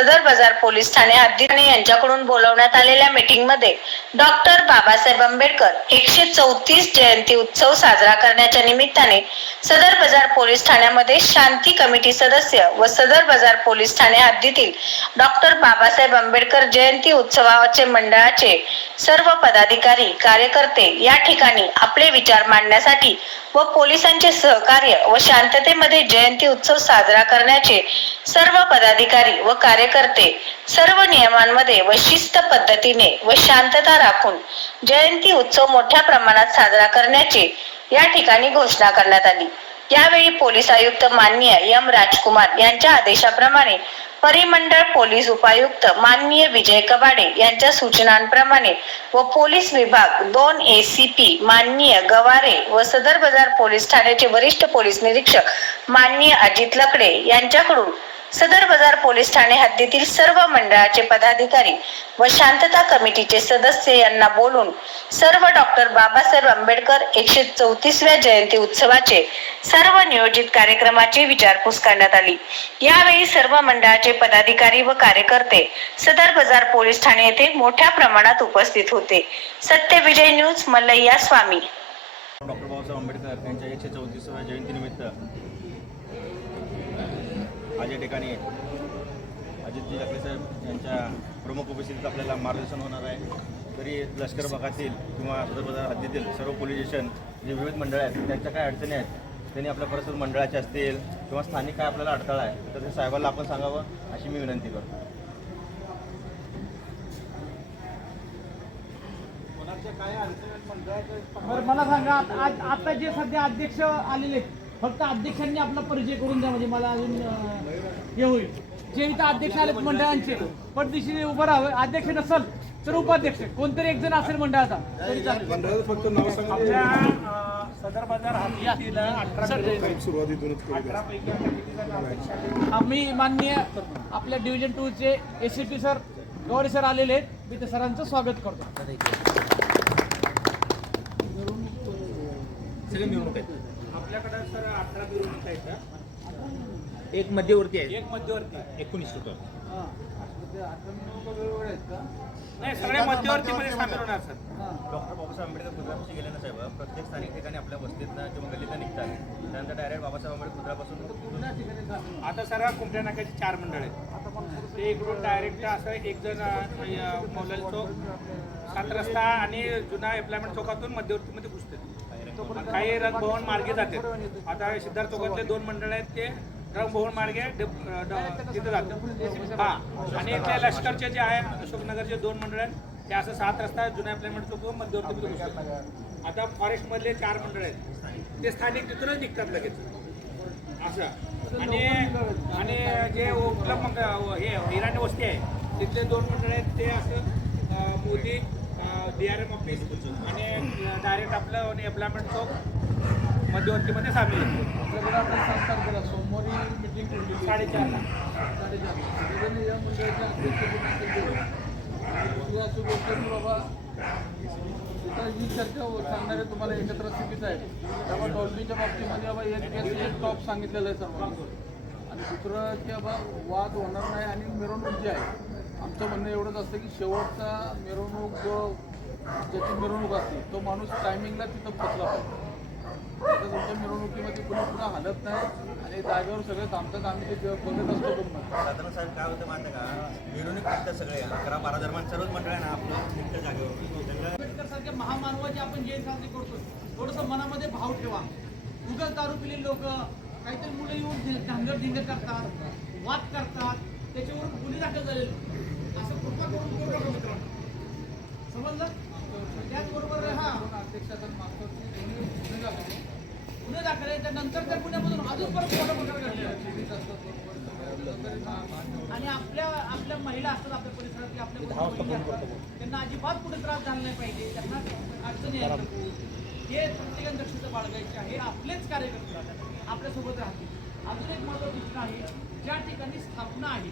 सदर बाजार पोलीस ठाणे हद्दीने यांच्याकडून बोलवण्यात आलेल्या मीटिंगमध्ये डॉक्टर बाबासाहेब आंबेडकर एकशे चौतीस जयंती उत्सव साजरा करण्याच्या निमित्ताने सदर बाजार पोलीस ठाण्यामध्ये शांती कमिटी सदस्य व सदर बाजार पोलीस ठाणे हद्दीतील डॉक्टर बाबासाहेब आंबेडकर जयंती उत्सवाचे मंडळाचे सर्व पदाधिकारी कार्यकर्ते या ठिकाणी आपले विचार मांडण्यासाठी व पोलिसांचे सहकार्य व शांततेमध्ये जयंती उत्सव साजरा करण्याचे सर्व पदाधिकारी व कार्य कार्यकर्ते सर्व नियमांमध्ये व शिस्त पद्धतीने व शांतता राखून जयंती उत्सव मोठ्या प्रमाणात साजरा करण्याचे या ठिकाणी घोषणा करण्यात आली. यावेळी पोलीस आयुक्त माननीय एम राजकुमार यांच्या आदेशाप्रमाणे परिमंडळ पोलीस उपायुक्त माननीय विजय कबाडे यांच्या सूचनांप्रमाणे व पोलीस विभाग दोन ए सी पी माननीय गवारे व सदर बाजार पोलीस ठाण्याचे वरिष्ठ पोलीस निरीक्षक माननीय अजित लकडे यांच्याकडून सदर बाजार पोलीस ठाणे हद्दीतील सर्व मंडळाचे पदाधिकारी व शांतता कमिटीचे सदस्य यांना बोलून सर्व डॉक्टर बाबासाहेब आंबेडकर एकशे चौतीसव्या जयंती उत्सवाचे सर्व नियोजित कार्यक्रमाची विचारपूस करण्यात आली. यावेळी सर्व मंडळाचे पदाधिकारी व कार्यकर्ते सदर बाजार पोलीस ठाणे येथे मोठ्या प्रमाणात उपस्थित होते. सत्य विजय न्यूज मल्लय्या स्वामी. डॉक्टर बाबासाहेब आंबेडकर यांच्या एकशे चौतीसव्या जयंतीनिमित्त आज या ठिकाणी अजितजी लकडे साहेब यांच्या प्रमुख उपस्थितीत आपल्याला मार्गदर्शन होणार आहे. तरी लष्कर भागातील किंवा सदर बाजार हद्दीतील सर्व पोलीस स्टेशन जे विविध मंडळ आहेत त्यांच्या काय अडचणी आहेत त्यांनी आपल्या परस्पर मंडळाचे असतील किंवा स्थानिक काय आपल्याला अडथळा आहे तर ते साहेबाला आपण सांगावं अशी मी विनंती करतो. बरं मला सांगा आज आता जे सध्या अध्यक्ष आलेले आहेत, फक्त अध्यक्षांनी आपला परिचय करून द्या म्हणजे मला अजून हे होईल. जे इथं अध्यक्ष आले मंडळांचे पटदिशीने उभं राहावं. अध्यक्ष नसल तर उपाध्यक्ष. कोणतरी एक जण असेल मंडळाचा तरी चालेल. मंडळाचं फक्त नाव सांगा. आपल्या सदर बाजार अठरा. आम्ही माननीय आपल्या division टूचे S C P sir Gauri sir आलेले आहेत. मी त्या सरांचं स्वागत करतो. आपल्याकडे सर अठरा मिरवणूक आहेत एक मध्यवर्ती आहे. एक मध्यवर्ती. एकोणीस टोटल नाही सगळ्या मध्यवर्ती मध्ये सामील होणार सर. डॉक्टर बाबासाहेब आंबेडकर खुद्रापाशी गेले ना साहेब. प्रत्येक स्थानिक ठिकाणी आपल्या वस्तीतनं किंवा गल्लीतनं निघतात. त्यानंतर डायरेक्ट बाबासाहेब आंबेडकर खुद्रापासून आता सर कुमठ्या नाक्याचे चार मंडळ आहेत. ते इकडून डायरेक्ट असं एक जण मौलाली चौक सात रस्ता आणि जुना एम्प्लॉयमेंट चौकातून मध्यवर्तीमध्ये घुसतात. काही रंगभवन मार्गे जातात आता सिद्धार्थ चौकातले दोन मंडळ आहेत ते रंगभवन मार्गे ड- तिथं जातात. हा. आणि इथले लष्करचे जे आहे अशोकनगरचे दोन मंडळ आहेत ते असं सात रस्ता जुन्या प्लेमेंट चौक मध्यवर्ती घुसतात आता फॉरेस्टमधले चार मंडळ आहेत. ते स्थानिक तिथूनच निघतात लगेच. असं. आणि आणि जे उपलब्ध हे हिराणी वस्ती आहे तिथले दोन मंडळ आहेत ते असं Modi D R M office आणि डायरेक्ट आपलं एम्प्लॉयमेंट चौक मध्यवर्तीमध्ये सामील केला सोमवारी मिटिंग. साडेचारला साडेचार. सगळ्यांनी या मंडळाच्या अध्यक्षपदी बाबा ही चर्चा सांगणारे तुम्हाला एकत्र स्थितीच आहे तेव्हा डॉल्बीच्या बाबतीमध्ये बाबा एक केस एक टॉप सांगितलेलं आहे सर्वांना. आणि दुसरं की बाबा वाद होणार नाही आणि मिरवणूक जी आहे आमचं म्हणणं एवढंच असतं की शेवटचा मिरवणूक जो ज्याची मिरवणूक असते तो माणूस टायमिंगला तिथं पोचला पाहिजे. आता तुमच्या मिरवणुकीमध्ये कुणी पुन्हा हलत नाही आणि जागेवर सगळे थांबतात आम्ही ते बघत असतो बघ साधारण साहेब काय होतं माहिती का? मिरवणूक निघतात सगळे अकरा बारा दरम्यान सर्वच मंडळ आहे ना आपलं निघतं जागेवर. आंबेडकर सारख्या महामानवाची आपण जयंती साजरी करतो थोडंसं मनामध्ये भाव ठेवा. उगाच दारू पिले लोक काहीतरी मुलं येऊन धांगड धिंगड करतात वाद करतात त्याच्यावरून गुन्हे दाखल झालेले. असं कृपा करून करू नका मित्रांनो. समजलं? हा अध्यक्षाचा गुन्हे दाखल आहे त्यानंतर त्या गुन्ह्यामधून अजून परत मोठा प्रकार घडला आणि आपल्या आपल्या महिला असतात आपल्या परिसरात की आपल्या त्यांना अजिबात कुठे त्रास झाला नाही पाहिजे. त्यांना अडचणी यायला हे प्रत्येकाने दक्षता बाळगायची आहे. आपलेच कार्यकर्ते राहतात. आपल्यासोबत राहतील. अजून एक महत्त्वाची सूचना आहे. ज्या ठिकाणी स्थापना आहे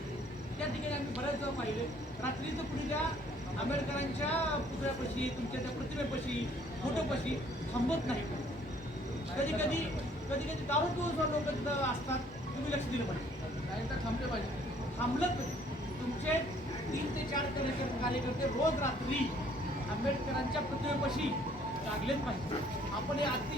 त्या ठिकाणी आम्ही बऱ्याच वेळा पाहिले रात्रीचं कुणी त्या आंबेडकरांच्या पुतळ्यापाशी तुमच्या त्या प्रतिमेपाशी फोटोपाशी थांबत नाही. कधी कधी कधी कधी दारू पिऊन लोक तिथं असतात. तुम्ही लक्ष दिलं पाहिजे. नाही तर थांबले पाहिजे. थांबलं पाहिजे. तुमचे तीन ते चार कार्यकर- कार्यकर्ते रोज रात्री आंबेडकरांच्या प्रतिमेपाशी लागलेच पाहिजे. आपण हे अति